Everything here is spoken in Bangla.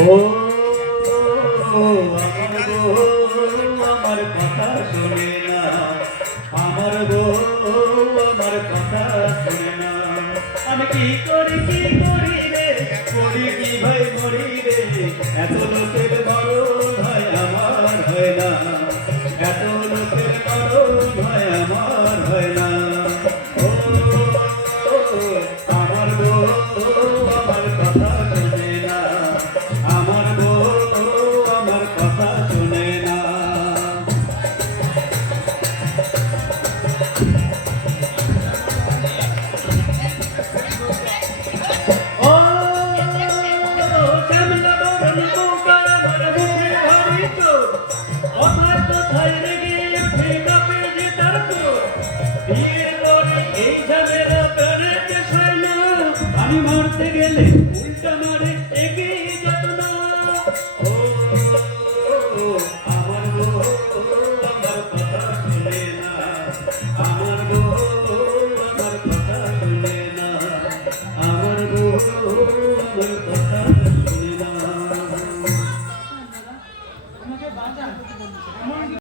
ও আমার বউ আমার কথা শুনে না, আমার বউ আমার কথা শুনে না। আমি কি করি রে, করি কি ভাই মরি রে, এত লোকের মরণ হয় আমার হয় না, এত লোকের মরণ হয় আমার হয় না। ও আমার বউ আমার কথা শুনে না, আমার বউ আমার কথা শুনে না। ও শ্যামলা বরণ বোকা আমার মুখে হরিত, কথায় কথায় রেগে উঠে কাঁপে যে তার চোখ। বিয়ের পরে এই ঝামেলা পেরে শেষ হয় না, আমি মারতে গেলে